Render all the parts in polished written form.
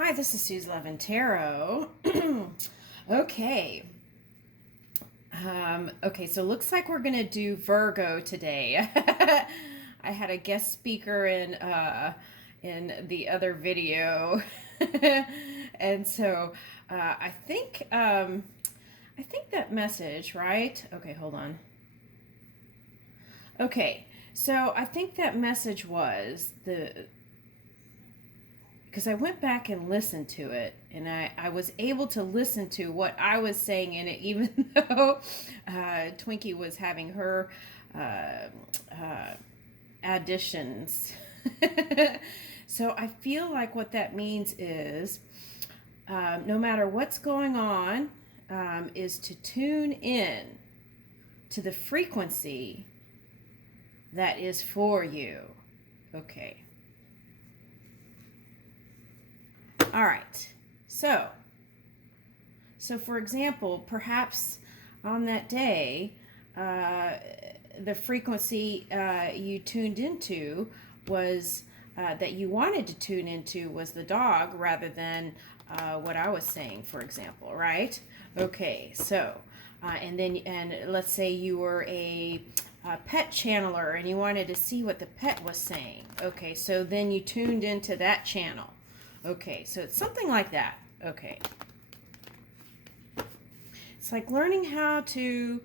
Hi, this is Sue's Love and Tarot. Okay. Okay, so looks like we're gonna do Virgo today. I had a guest speaker in the other video, and so I think that message, right? Okay, hold on. Okay, so I think that message was because I went back and listened to it, and I was able to listen to what I was saying in it, even though Twinkie was having her additions. So I feel like what that means is no matter what's going on, is to tune in to the frequency that is for you. Okay. All right. So for example, perhaps on that day, the frequency you tuned into was that you wanted to tune into was the dog rather than what I was saying, for example, right? Okay. So, and let's say you were a pet channeler and you wanted to see what the pet was saying. Okay. So then you tuned into that channel. Okay, so it's something like that. Okay. It's like learning how to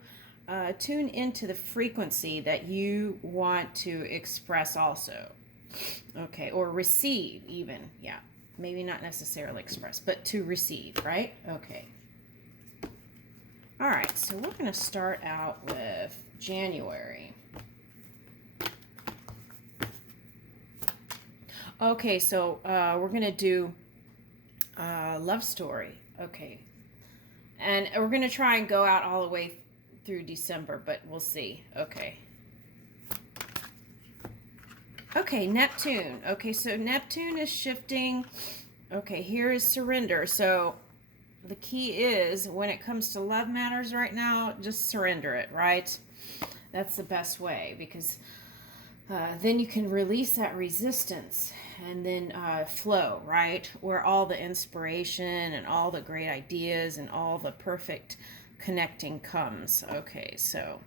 tune into the frequency that you want to express also. Okay, or receive even. Yeah, maybe not necessarily express, but to receive, right? Okay. All right, so we're going to start out with January. Okay, so we're going to do love story. Okay. And we're going to try and go out all the way through December, but we'll see. Okay. Okay, Neptune. Okay, so Neptune is shifting. Okay, here is surrender. So the key is when it comes to love matters right now, just surrender it, right? That's the best way because then you can release that resistance and then flow, right? Where all the inspiration and all the great ideas and all the perfect connecting comes. Okay, so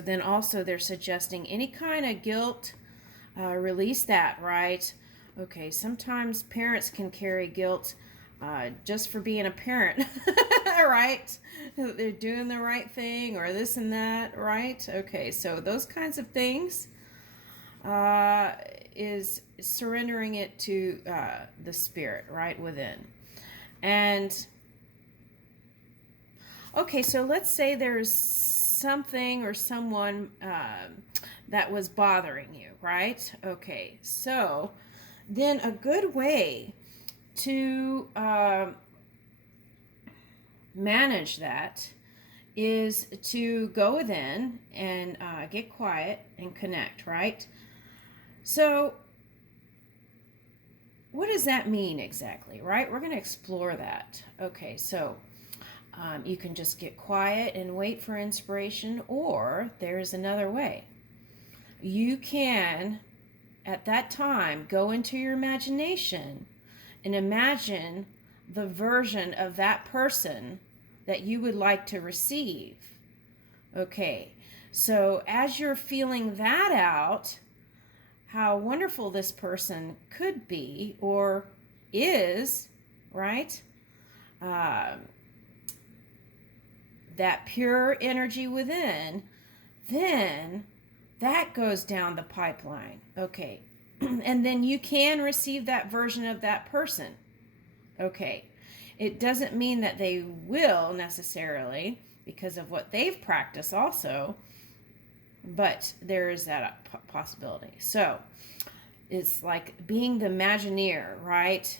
then also they're suggesting any kind of guilt, release that, right? Okay, sometimes parents can carry guilt just for being a parent, right? They're doing the right thing or this and that, right? Okay, so those kinds of things is surrendering it to the spirit, right, within. And, okay, so let's say there's something or someone that was bothering you, right? Okay, so then a good way to manage that is to go within and get quiet and connect, right? So what does that mean exactly, right? We're going to explore that. Okay, so you can just get quiet and wait for inspiration, or there's another way. You can, at that time, go into your imagination and imagine the version of that person that you would like to receive. Okay, so as you're feeling that out, how wonderful this person could be or is, right? That pure energy within, then that goes down the pipeline. Okay. And then you can receive that version of that person. Okay. It doesn't mean that they will necessarily because of what they've practiced also, but there is that possibility. So it's like being the Imagineer, right?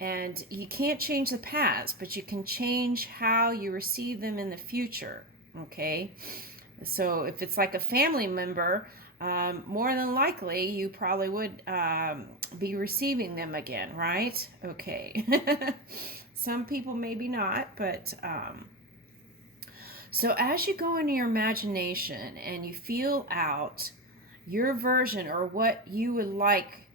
And you can't change the past, but you can change how you receive them in the future, okay? So if it's like a family member, more than likely you probably would be receiving them again, right? Okay. Some people maybe not, but so as you go into your imagination and you feel out your version or what you would like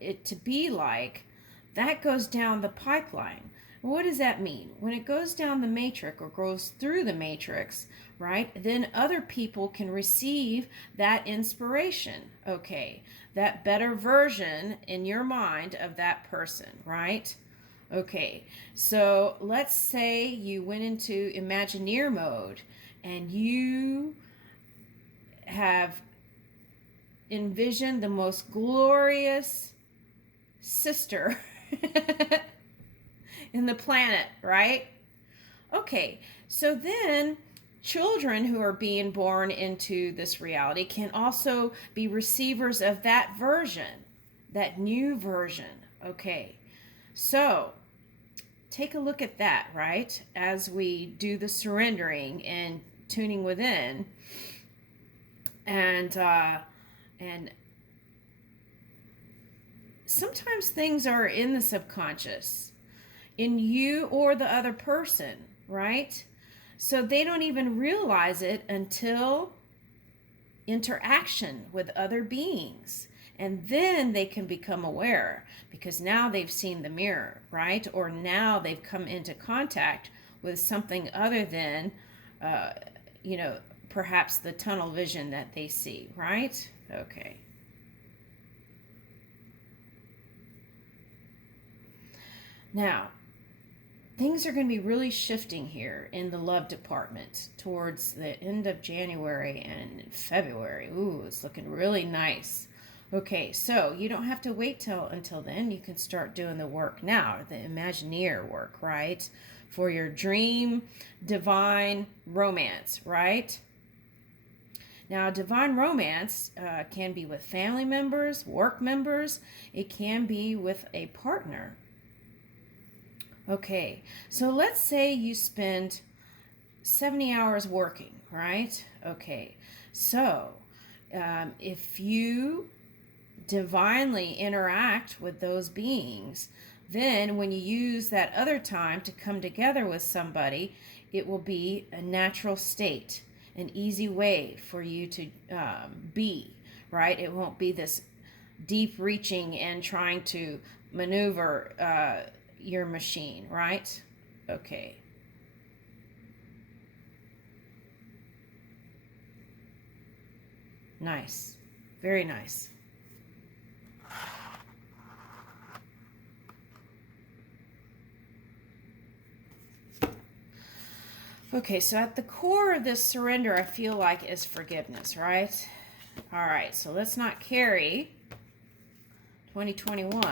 it to be like, that goes down the pipeline. What does that mean? When it goes down the matrix or goes through the matrix, right, then other people can receive that inspiration, okay, that better version in your mind of that person, right? Okay, so let's say you went into Imagineer mode and you have envisioned the most glorious sister in the planet, right? Okay, so then children who are being born into this reality can also be receivers of that version, that new version. Okay, so take a look at that, right? As we do the surrendering and tuning within, and sometimes things are in the subconscious, in you or the other person, right? So they don't even realize it until interaction with other beings. And then they can become aware because now they've seen the mirror, right? Or now they've come into contact with something other than, uh, perhaps the tunnel vision that they see, right? Okay. Now, things are going to be really shifting here in the love department towards the end of January and February. Ooh, it's looking really nice. Okay, so you don't have to wait until then. You can start doing the work now, the Imagineer work, right? For your dream divine romance, right? Now, divine romance can be with family members, work members. It can be with a partner. Okay, so let's say you spend 70 hours working, right? Okay, so if you divinely interact with those beings, then when you use that other time to come together with somebody, it will be a natural state, an easy way for you to be, right? It won't be this deep reaching and trying to maneuver your machine, right? Okay. Nice. Very nice. Okay, so at the core of this surrender, I feel like is forgiveness, right? All right, so let's not carry 2021.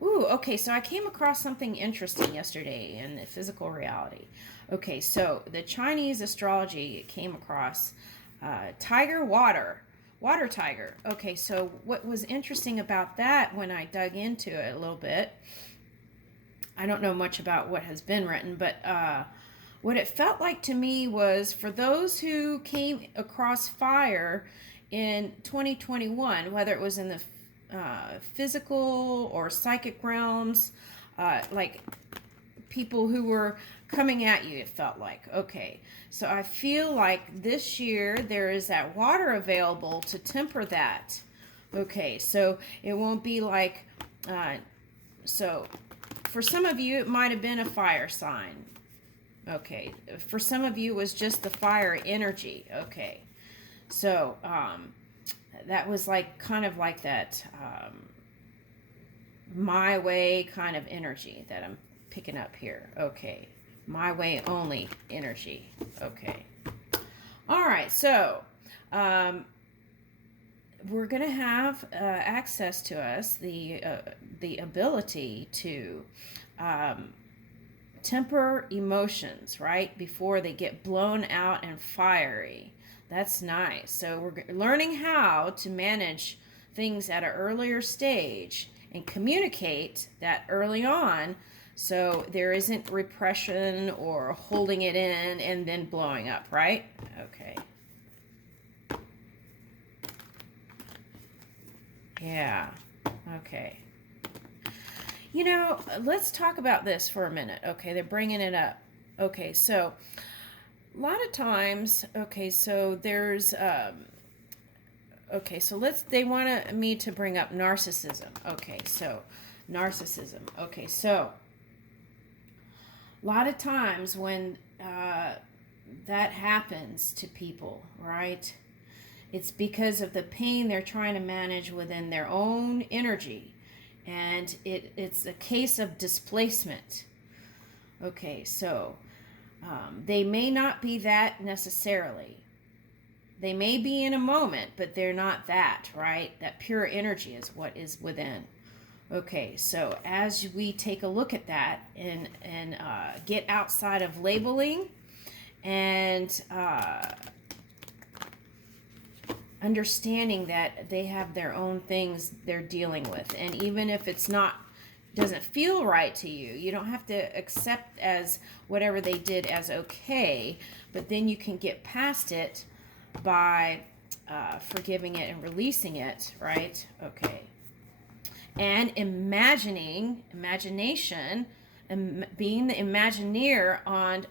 Ooh, okay, so I came across something interesting yesterday in the physical reality. Okay, so the Chinese astrology came across tiger water tiger. Okay, so what was interesting about that when I dug into it a little bit, I don't know much about what has been written, but what it felt like to me was for those who came across fire in 2021, whether it was in the physical or psychic realms, like people who were coming at you, it felt like. Okay, so I feel like this year there is that water available to temper that. Okay, so it won't be like, so for some of you, it might have been a fire sign. Okay, for some of you, it was just the fire energy. Okay, so that was like kind of like that my way kind of energy that I'm picking up here. Okay, my way only energy. Okay, all right, so we're going to have access to us the ability to temper emotions, right, before they get blown out and fiery. That's nice. So we're learning how to manage things at an earlier stage and communicate that early on so there isn't repression or holding it in and then blowing up, right? Okay. Yeah. Okay. You know, let's talk about this for a minute. Okay, they're bringing it up. Okay, so a lot of times, okay, so there's okay, so they want me to bring up narcissism. Okay, so narcissism. Okay, so a lot of times when that happens to people, right? It's because of the pain they're trying to manage within their own energy. And it's a case of displacement. Okay, so they may not be that necessarily. They may be in a moment, but they're not that, right? That pure energy is what is within. Okay, so as we take a look at that and get outside of labeling and understanding that they have their own things they're dealing with, and even if it's not doesn't feel right to you, you don't have to accept as whatever they did as okay, but then you can get past it by forgiving it and releasing it, right? Okay. And imagination, and being the Imagineer on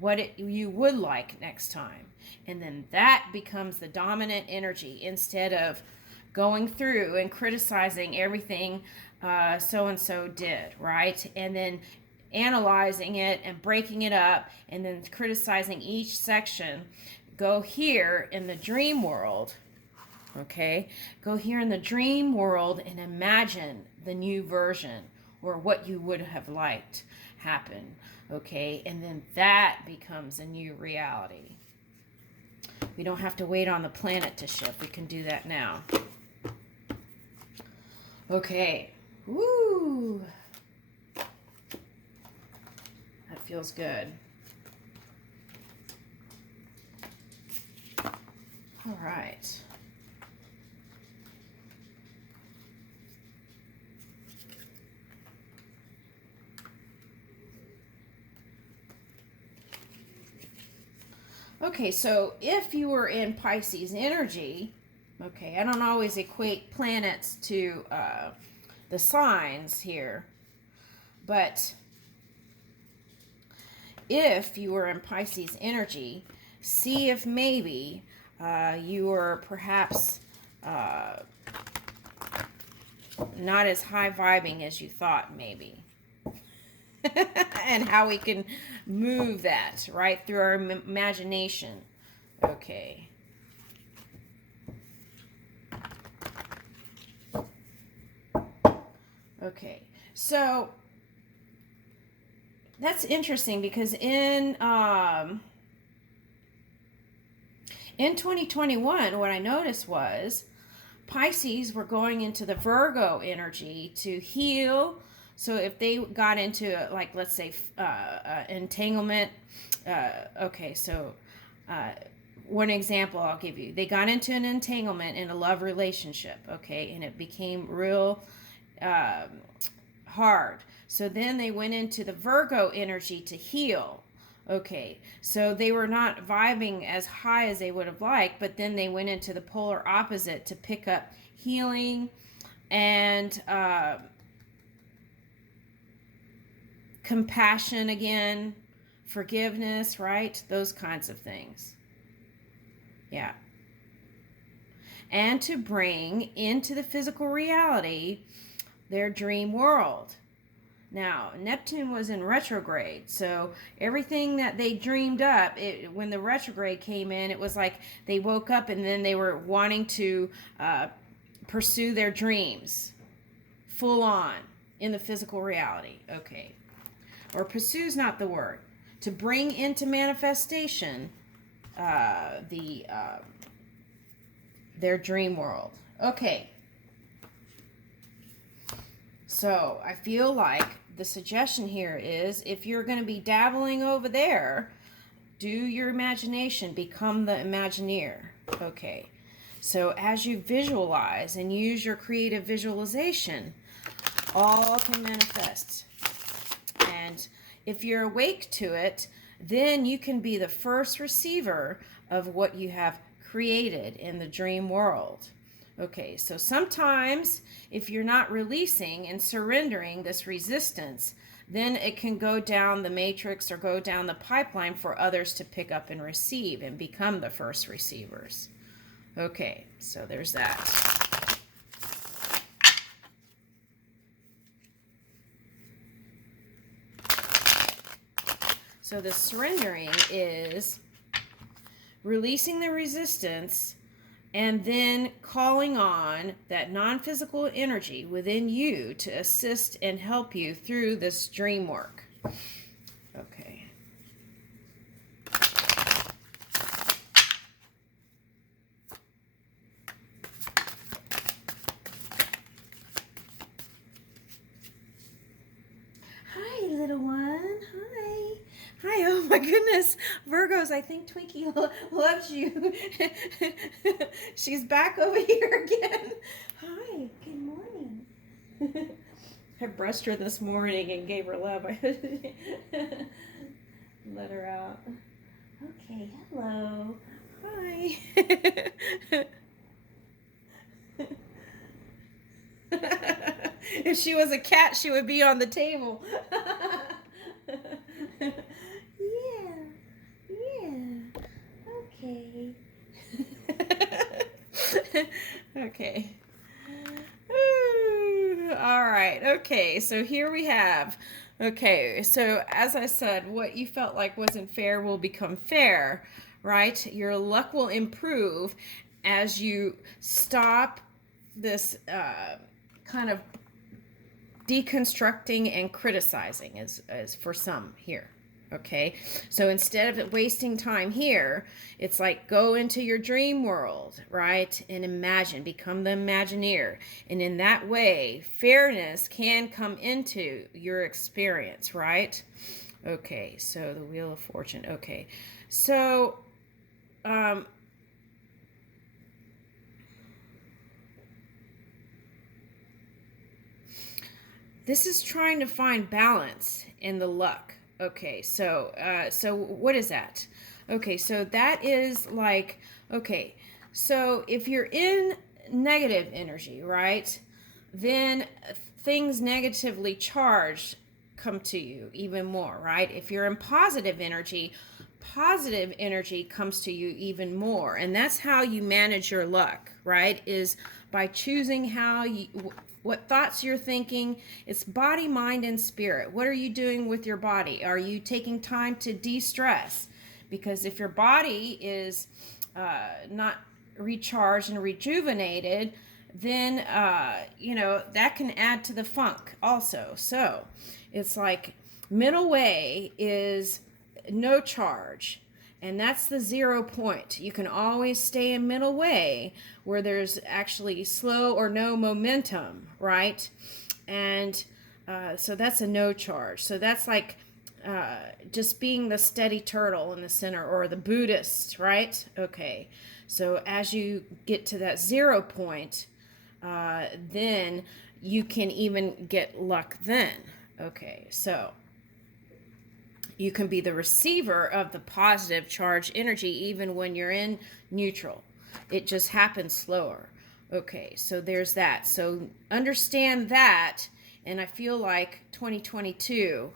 what you would like next time. And then that becomes the dominant energy instead of going through and criticizing everything so-and-so did, right? And then analyzing it and breaking it up and then criticizing each section. Go here in the dream world, okay? Go here in the dream world and imagine the new version or what you would have liked happen, okay? And then that becomes a new reality. We don't have to wait on the planet to shift. We can do that now. Okay. Woo! That feels good. All right. Okay, so if you were in Pisces energy, okay, I don't always equate planets to the signs here, but if you were in Pisces energy, see if maybe you were perhaps not as high vibing as you thought, maybe. And how we can move that right through our imagination. Okay. Okay. So that's interesting because in 2021, what I noticed was Pisces were going into the Virgo energy to heal. So if they got into, like, let's say, entanglement, okay, so one example I'll give you. They got into an entanglement in a love relationship, okay, and it became real hard. So then they went into the Virgo energy to heal. Okay, so they were not vibing as high as they would have liked, but then they went into the polar opposite to pick up healing and compassion again, forgiveness, right? Those kinds of things. Yeah. And to bring into the physical reality their dream world. Now, Neptune was in retrograde, so everything that they dreamed up, when the retrograde came in, it was like they woke up and then they were wanting to pursue their dreams full on in the physical reality. Okay. Or pursue is not the word. To bring into manifestation their dream world. Okay. So I feel like the suggestion here is if you're going to be dabbling over there, do your imagination, become the Imagineer. Okay. So as you visualize and use your creative visualization, all can manifest. And if you're awake to it, then you can be the first receiver of what you have created in the dream world. Okay, so sometimes if you're not releasing and surrendering this resistance, then it can go down the matrix or go down the pipeline for others to pick up and receive and become the first receivers. Okay, so there's that. So the surrendering is releasing the resistance and then calling on that non-physical energy within you to assist and help you through this dream work. Okay. Hi, little one. Hi. Hi. Oh my goodness. Virgos, I think Twinkie loves you. She's back over here again. Hi. Good morning. I brushed her this morning and gave her love. I let her out. Okay. Hello. Hi. If she was a cat, she would be on the table. Yeah. Okay. Okay. All right. Okay. So here we have. Okay. So as I said, what you felt like wasn't fair will become fair, right? Your luck will improve as you stop this kind of deconstructing and criticizing as for some here. Okay, so instead of wasting time here, it's like go into your dream world, right? And imagine, become the Imagineer. And in that way, fairness can come into your experience, right? Okay, so the Wheel of Fortune. Okay, so this is trying to find balance in the luck. Okay, so what is that? Okay, so that is like, okay, so if you're in negative energy, right, then things negatively charged come to you even more, right? If you're in positive energy comes to you even more. And that's how you manage your luck, right? Is by choosing what thoughts you're thinking. It's body, mind, and spirit. What are you doing with your body? Are you taking time to de-stress? Because if your body is not recharged and rejuvenated, then that can add to the funk also. So it's like middle way is no charge, and that's the 0 point. You can always stay in middle way where there's actually slow or no momentum, right? And so that's a no charge. So that's like just being the steady turtle in the center, or the Buddhist, right? Okay, so as you get to that 0 point, then you can even get luck then. Okay, so you can be the receiver of the positive charge energy even when you're in neutral. It just happens slower. Okay, so there's that. So understand that, and I feel like 2022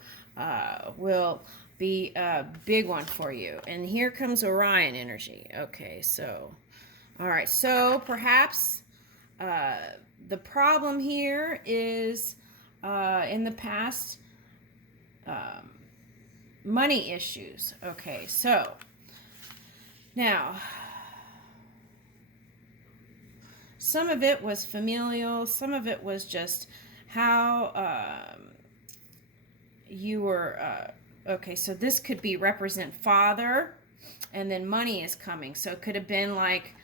will be a big one for you. And here comes Orion energy. Okay, so, all right, so perhaps the problem here is in the past, money issues. Okay, so now some of it was familial, some of it was just how you were okay, so this could be represent father, and then money is coming. So it could have been like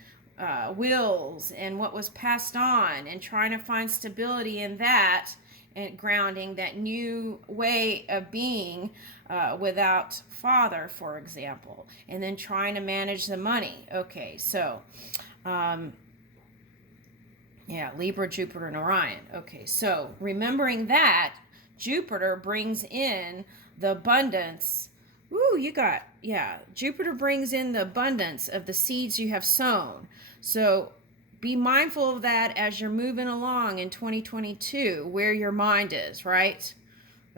wills and what was passed on, and trying to find stability in that, and grounding that new way of being without father, for example, and then trying to manage the money. Okay, so yeah, Libra, Jupiter, and Orion. Okay, so remembering that Jupiter brings in the abundance. Ooh, Jupiter brings in the abundance of the seeds you have sown. So be mindful of that as you're moving along in 2022, where your mind is, right?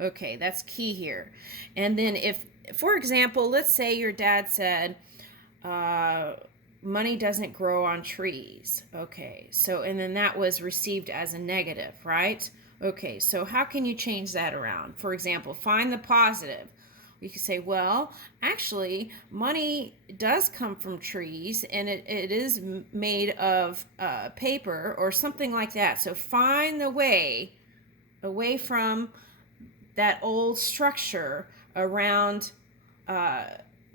Okay, that's key here. And then if, for example, let's say your dad said, money doesn't grow on trees. Okay, so, and then that was received as a negative, right? Okay, so how can you change that around? For example, find the positive. We could say, well, actually, money does come from trees, and it is made of paper or something like that. So find the way away from that old structure around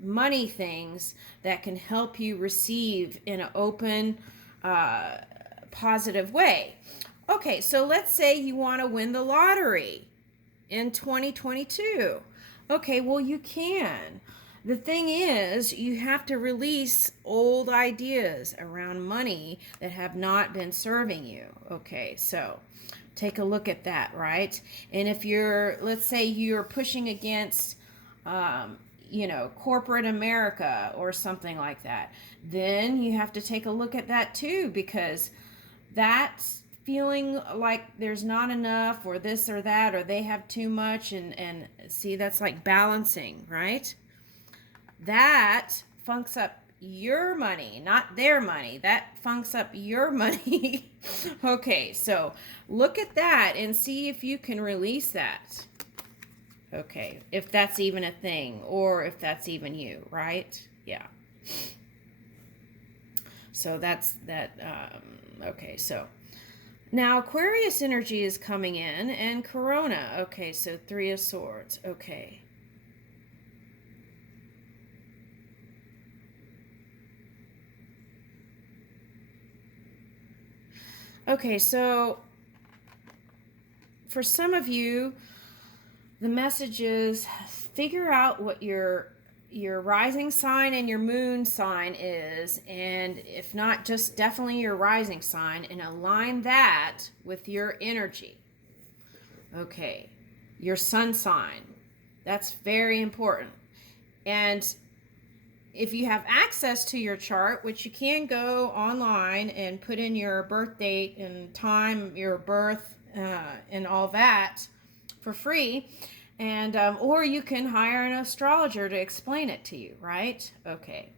money things that can help you receive in an open, positive way. Okay, so let's say you want to win the lottery in 2022. Okay, well, you can. The thing is, you have to release old ideas around money that have not been serving you. Okay, so take a look at that, right? And if you're, let's say you're pushing against, corporate America or something like that, then you have to take a look at that too, because that's feeling like there's not enough or this or that or they have too much, and see, that's like balancing, right? That funks up your money, not their money. That funks up your money. Okay, so look at that and see if you can release that. Okay, if that's even a thing, or if that's even you, right? Yeah. So that's that. Okay, so now Aquarius energy is coming in, and Corona. Okay, so Three of Swords. Okay. Okay, so for some of you, the message is figure out what your rising sign and your moon sign is, and if not, just definitely your rising sign, and align that with your energy. Okay, your sun sign. That's very important. And if you have access to your chart, which you can go online and put in your birth date and time, your birth, and all that for free, and or you can hire an astrologer to explain it to you, right? Okay.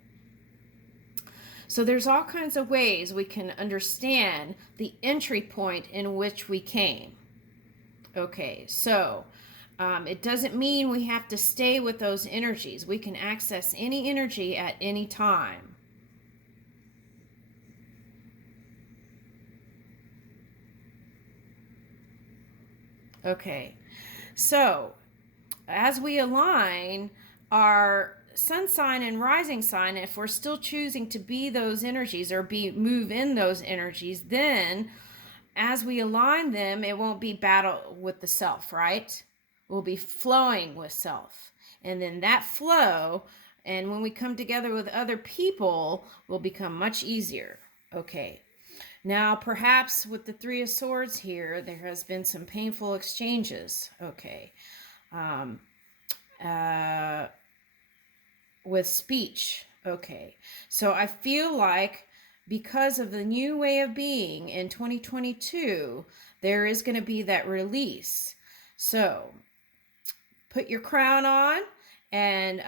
So there's all kinds of ways we can understand the entry point in which we came. Okay, so it doesn't mean we have to stay with those energies. We can access any energy at any time. Okay, so as we align our sun sign and rising sign, if we're still choosing to be those energies or move in those energies, then as we align them, it won't be battle with the self, right? We'll be flowing with self. And then that flow, and when we come together with other people, will become much easier. Okay. Now, perhaps with the Three of Swords here, there has been some painful exchanges. Okay. With speech. Okay. So I feel like because of the new way of being in 2022, there is going to be that release. So put your crown on and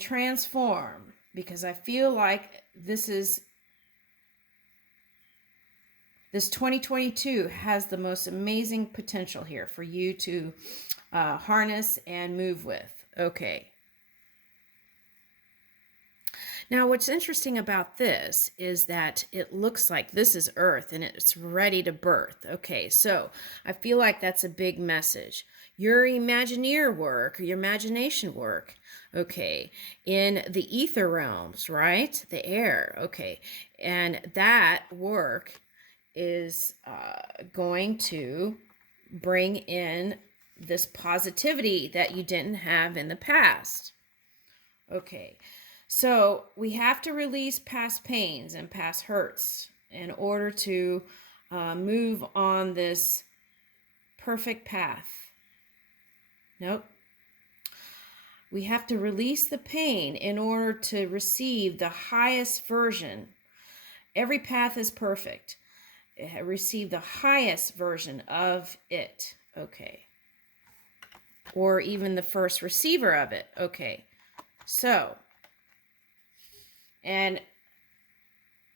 transform, because I feel like this 2022 has the most amazing potential here for you to harness and move with. Okay. Now, what's interesting about this is that it looks like this is Earth and it's ready to birth. Okay, so I feel like that's a big message. Your Imagineer work, your imagination work, okay, in the ether realms, right? The air, okay. And that work is going to bring in this positivity that you didn't have in the past. Okay. So we have to release past pains and past hurts in order to move on this perfect path. Nope. We have to release the pain in order to receive the highest version. Every path is perfect. Receive the highest version of it. Okay. Or even the first receiver of it. Okay. So, and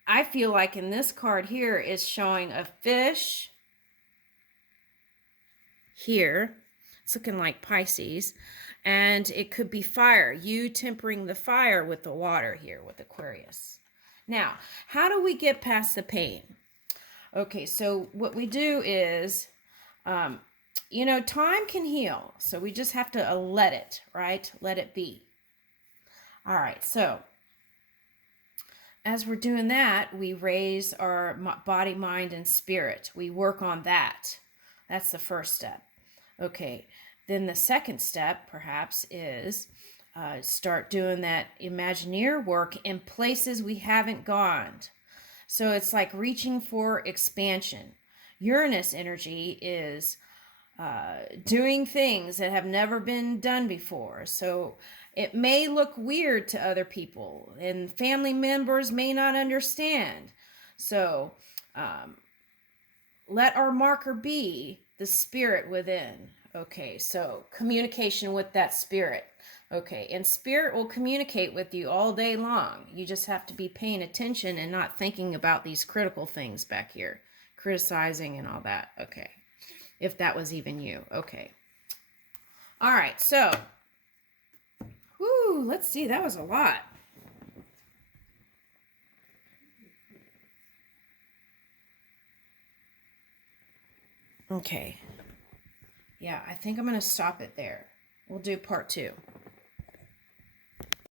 I feel like in this card here is showing a fish here. It's looking like Pisces. And it could be fire. You tempering the fire with the water here with Aquarius. Now, how do we get past the pain? Okay, so what we do is, you know, time can heal. So we just have to let it, right? Let it be. All right, so as we're doing that, we raise our body, mind, and spirit. We work on that. That's the first step. Okay, then the second step, perhaps, is start doing that Imagineer work in places we haven't gone. So it's like reaching for expansion. Uranus energy is doing things that have never been done before. So it may look weird to other people, and family members may not understand. So let our marker be the spirit within. Okay, so communication with that spirit. Okay, and spirit will communicate with you all day long. You just have to be paying attention and not thinking about these critical things back here, criticizing and all that. Okay, if that was even you. Okay. All right, so, whoo, let's see, that was a lot. Okay. Yeah, I think I'm going to stop it there. We'll do part 2.